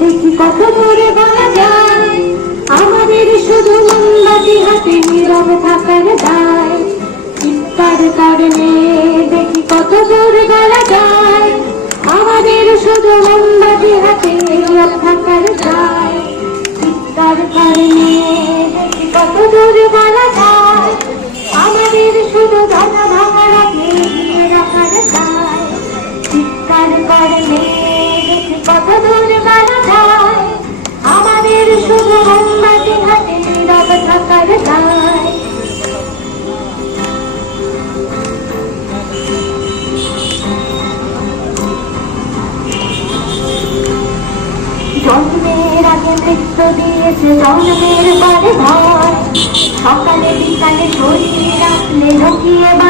দেখি কত দূর বলা যায়। আমাদের শুধু মোমবাতি হাতে নীরব থাকার দায়। চিৎকার করলে দেখি কত জোর বলা যায়। আমাদের শুধু আমাদের শুধু মোমবাতি হাতে নীরব থাকার দায় জন্মের আগে মৃত্যু দিয়েছে জন্মের পরে ভয় সকালে বিকালে শরীর রাখলে লুকিয়ে বাঁচতে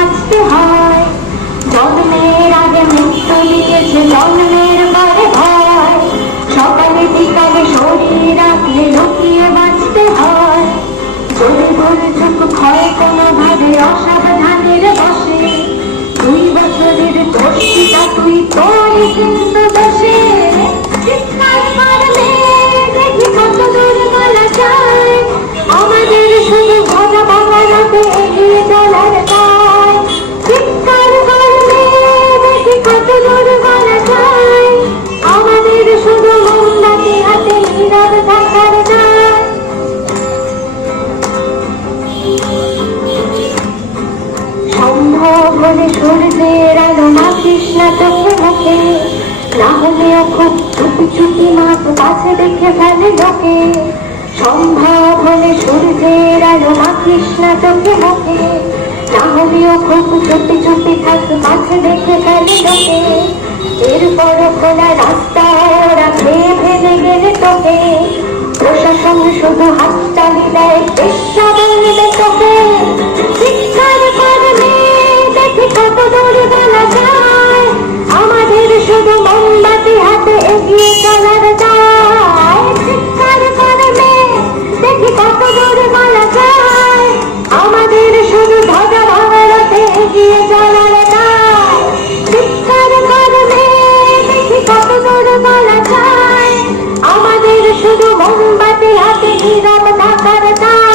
সম্ভব হলে সূর্যের আলো মাখিস না চোখে মুখে। না হলেও খুব চুপি চুপি মাছ কাছে দেখে ফেলে লোকে। সম্ভব হলে সূর্যের আলো মাখিস না চোখে মুখে। না হলেও খুব চুপি চুপি থাক কাছে দেখে ফেলে লোকে। এরপর খোলা রাস্তা ওরা ফেলে গেলে তোকে। প্রশাসন শুধু হাততালি করতা